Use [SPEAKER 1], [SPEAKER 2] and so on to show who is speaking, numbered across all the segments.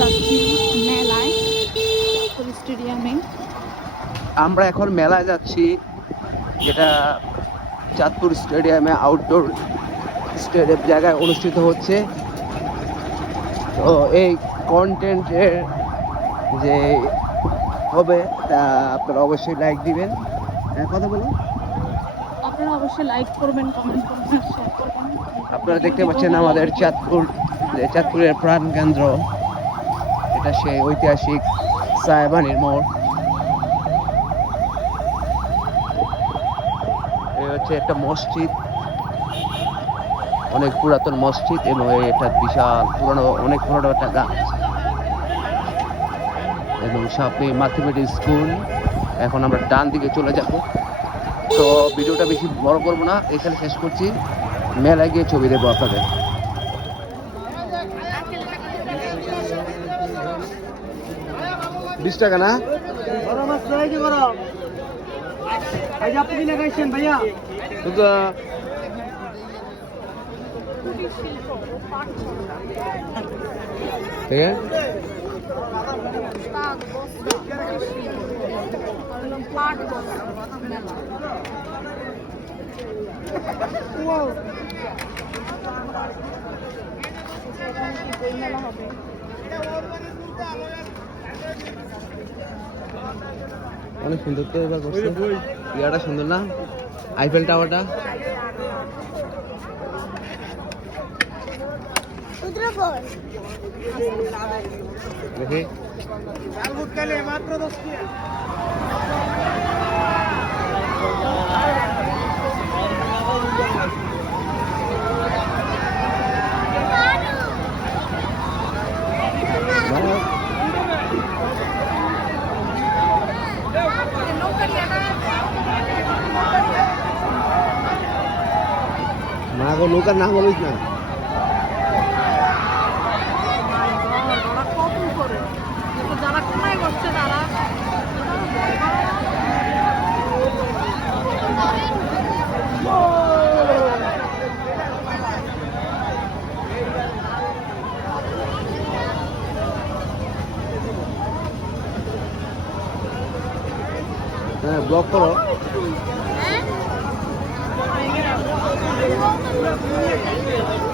[SPEAKER 1] যাচ্ছি মেলায় স্টেডিয়ামে।
[SPEAKER 2] আমরা এখন মেলায় যাচ্ছি যেটা চাঁদপুর স্টেডিয়ামে আউটডোর স্টেডিয়াম জায়গায় অনুষ্ঠিত হচ্ছে। তো এই কন্টেন্টের যে হবে তা আপনারা অবশ্যই লাইক দিবেন। হ্যাঁ, কথা বলুন।
[SPEAKER 1] আপনারা অবশ্যই লাইক করবেন কমেন্ট করবেন করবেন।
[SPEAKER 2] আপনারা দেখতে পাচ্ছেন আমাদের চাঁদপুর চাঁদপুরের প্রাণ কেন্দ্র এটা সেই ঐতিহাসিক সাহেবানির মোড়। হচ্ছে একটা মসজিদ। অনেক পুরাতন মসজিদ এবং এটা বিশাল, পুরনো, অনেক পুরনো একটা গাছ। এবং সামনে মাধ্যমিক স্কুল। এখন আমরা ডান দিকে চলে যাব। তো ভিডিওটা বেশি বড় করব না, এখানে শেষ করছি। মেলায় গিয়ে ছবি দেবো আপনাদের। বিশ টাকা না কিন্তু ঠিক আছে অনেক সুন্দর তো এবার করছে ইয়াটা সুন্দর না? আইফেল টাওয়ারটা দেখি। মা গো নৌকার নাম বলিস না। ব্লক করো ঘুরান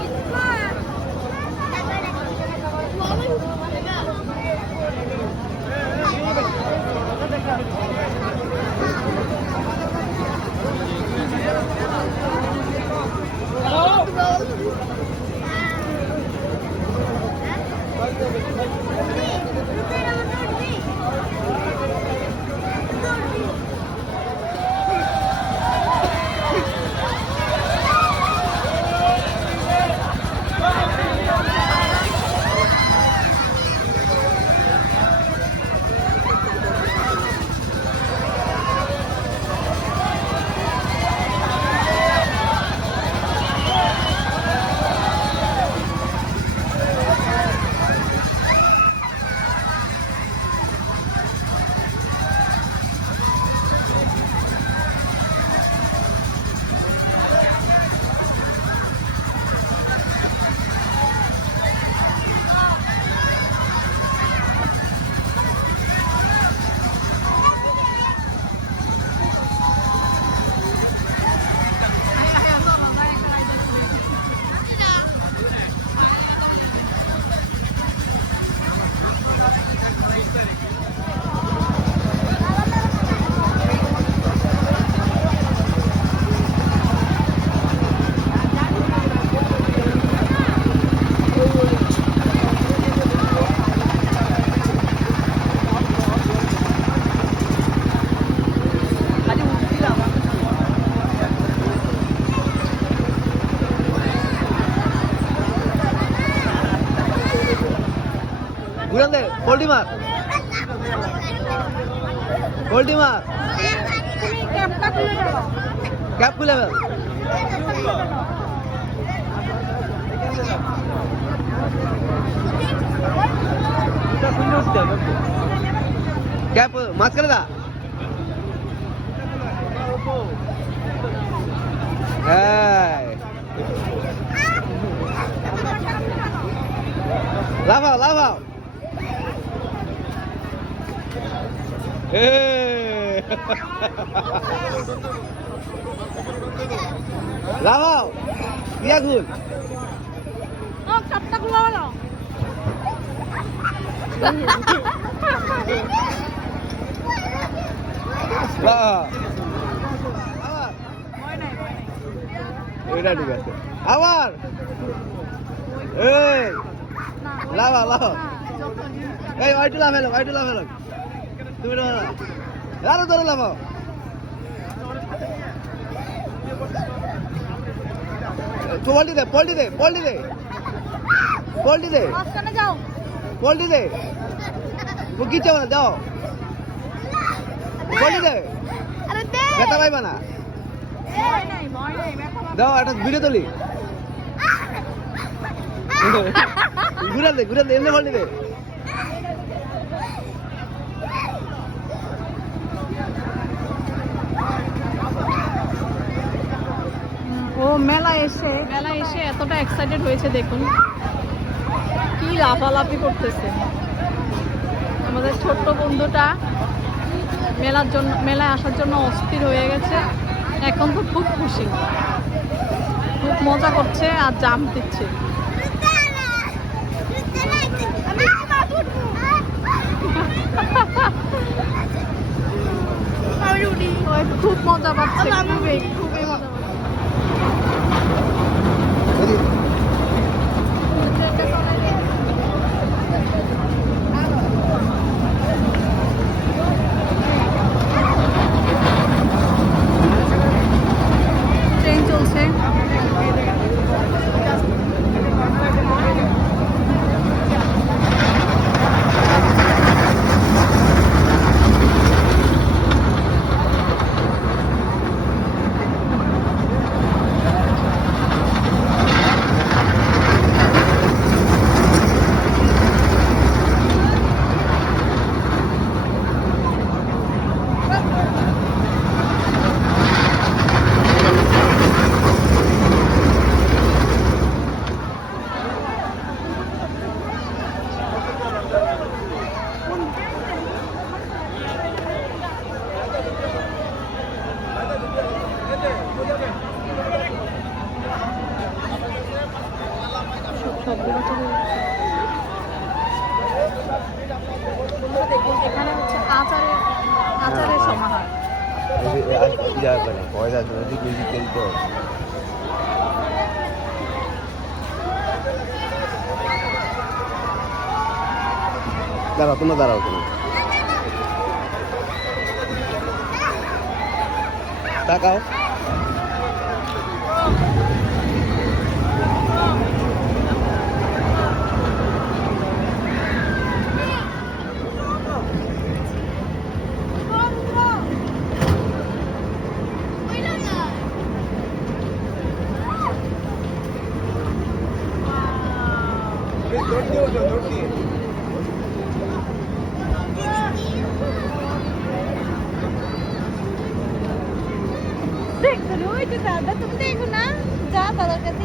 [SPEAKER 2] গোলটি মার ক্যাপ খুলে ফেল। ক্যাপ মাঝখানে দা। লাভাও লাভাও Hey! লাগাও গুল
[SPEAKER 1] ও কাপটা গুলো হলো
[SPEAKER 2] ঠিক আছে। আবার। এই। লাভা লাভা এই ওইটু লাভ এলো ওইটু লাভ এলো তুমি আরও ধরে লাভাও তো পোল্টি দে পোল্টি দে পোল্টি দে। পোল্টি দে। পোল্টি দে। বুকি চাও না যাও। পোল্টি দে। ব্যথা পাইবা না। দাও একটা ভিডিও তুলি। ঘুরে দে ঘুরে দে এমনি পোল্টি দে।
[SPEAKER 1] ও মেলা এসে। মেলা এসে এতটা এক্সাইটেড হয়েছে দেখুন। কি লাফালাফি করতেছে। আমাদের ছোট্ট বন্ধুটা মেলার জন্য মেলায় আসার জন্য অস্থির হয়ে গেছে। এখন তো খুব খুশি। খুব মজা করছে আর জাম দিচ্ছে। খুব মজা পাচ্ছে। খুবই খুবই মজা পাচ্ছে ট্রেন চলছে সবগুলো চলে যাচ্ছে দেখুন এখানে হচ্ছে আচারের আচারের সমাহার
[SPEAKER 2] পয়সা যদি বেশি কেজি হবে। দাঁড়াও তোমরা দাঁড়াও তুমি তাকাও।
[SPEAKER 1] দেখছ না ওই যে দাদা তুমি দেখো না যা দাদার কাছে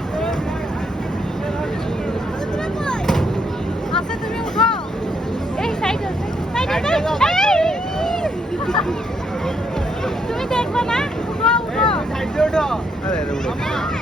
[SPEAKER 1] আচ্ছা তুমি উঠো এই সাইড তুমি দেখবে না উঠো উঠো
[SPEAKER 2] আরে রে উঠো হ্যাঁ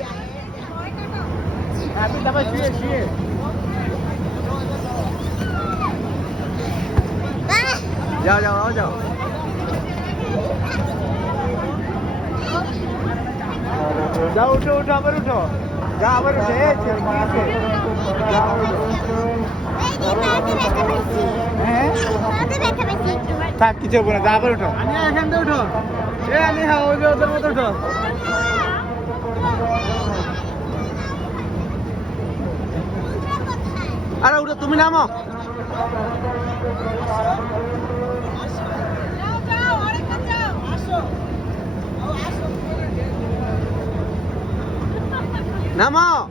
[SPEAKER 2] উঠো যাও যাও যাও যাও যাও উঠো উঠো আবার উঠো যা আবার উঠে থাক কিছু হবে না যা আবার উঠো এখান থেকে উঠো এ আমি হ্যাঁ ওদের মতো উঠো আরে উঠে তুমি নামো। নামো।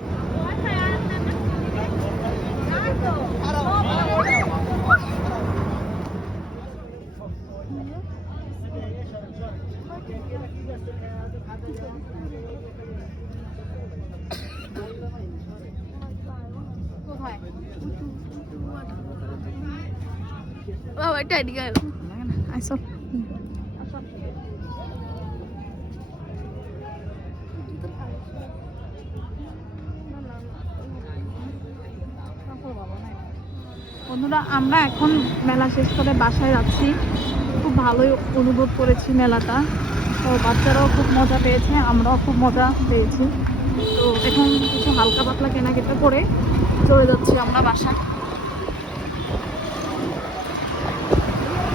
[SPEAKER 1] বন্ধুরা আমরা এখন মেলা শেষ করে বাসায় যাচ্ছি। খুব ভালোই অনুভব করেছি মেলাটা। তো বাচ্চারাও খুব মজা পেয়েছে, আমরাও খুব মজা পেয়েছি। তো এখন কিছু হালকা পাতলা কেনাকাটা করে চলে যাচ্ছি আমরা বাসায়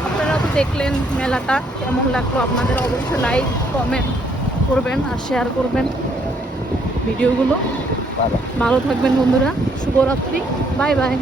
[SPEAKER 1] আপনারা তো দেখলেন মেলাটা কেমন লাগল আপনাদের অবশ্যই লাইক কমেন্ট করবেন আর শেয়ার করবেন ভিডিওগুলো। ভালো থাকবেন বন্ধুরা শুভরাত্রি বাই বাই।